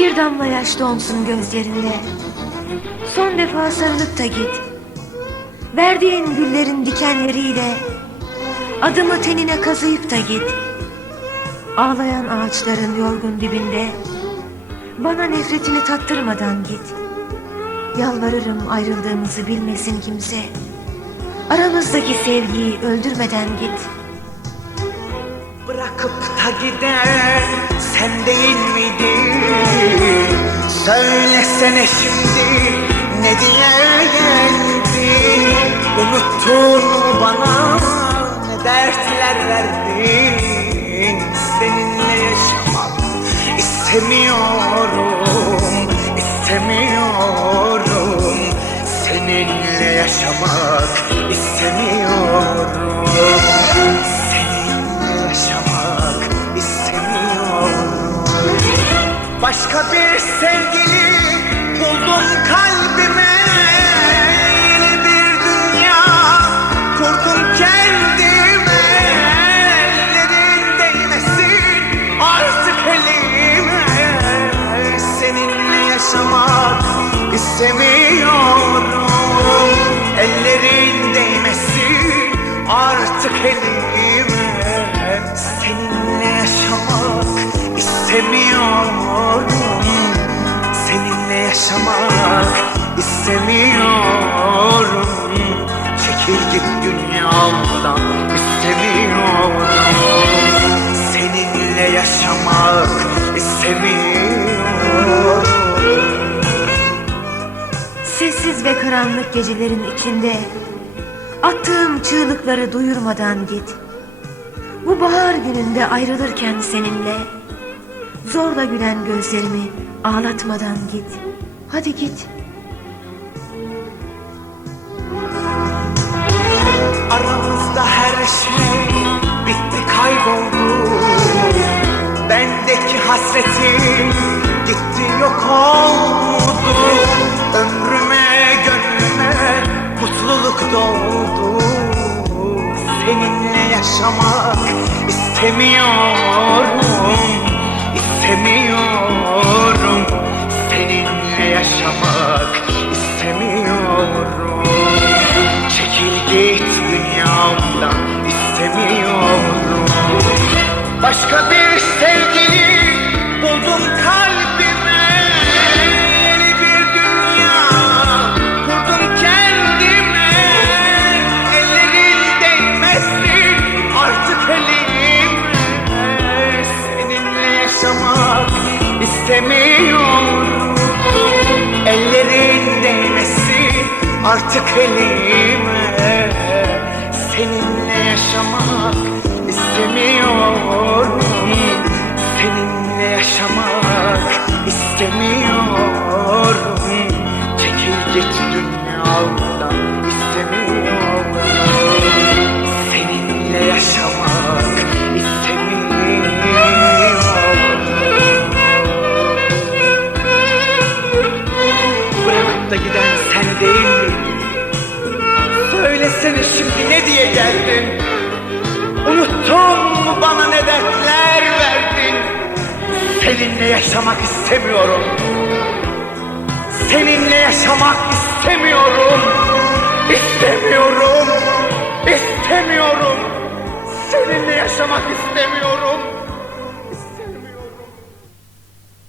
Bir damla yaş donsun gözlerinde. Son defa sarılıp da git. Verdiğin güllerin dikenleriyle adımı tenine kazıyıp da git. Ağlayan ağaçların yorgun dibinde bana nefretini tattırmadan git. Yalvarırım ayrıldığımızı bilmesin kimse. Aramızdaki sevgiyi öldürmeden git. Bırakıp da giden sen değil miydin? Söylesene şimdi ne diye geldin? Unuttun mu bana ne dertler verdin? Seninle yaşamak istemiyorum, istemiyorum. Seninle yaşamak istemiyorum. Başka bir sevgili buldum kalbime. Yeni bir dünya kurdum kendime. Ellerin değmesin artık elime? Seninle yaşamak istemiyorum. Ellerin değmesin artık elime. Seninle yaşamak istemiyorum yaşamak istemiyorum Çekil git dünyamdan istemiyorum Seninle yaşamak istemiyorum Sessiz ve karanlık gecelerin içinde attığım çığlıkları duyurmadan git. Bu bahar gününde ayrılırken seninle zorla gülen gözlerimi ağlatmadan git. Hadi git. Aramızda her şey bitti kayboldu. Bendeki hasretim gitti yok oldu. Ömrüme gönlüme mutluluk doldu Seninle yaşamak istemiyorum Başka bir sevgili buldum kalbime. Yeni bir dünya kurdum kendime. Ellerin değmesin artık elime. Seninle yaşamak istemiyorum. Ellerin değmesin artık elime istemiyorum Çekil git dünyamdan istemiyorum Seninle yaşamak istemiyorum Bırakıp da giden sen değil? Söylesene şimdi ne diye geldin? Unuttun mu bana ne dertler verdin? Seninle yaşamak istemiyorum. Seninle yaşamak istemiyorum. İstemiyorum. İstemiyorum. Seninle yaşamak istemiyorum.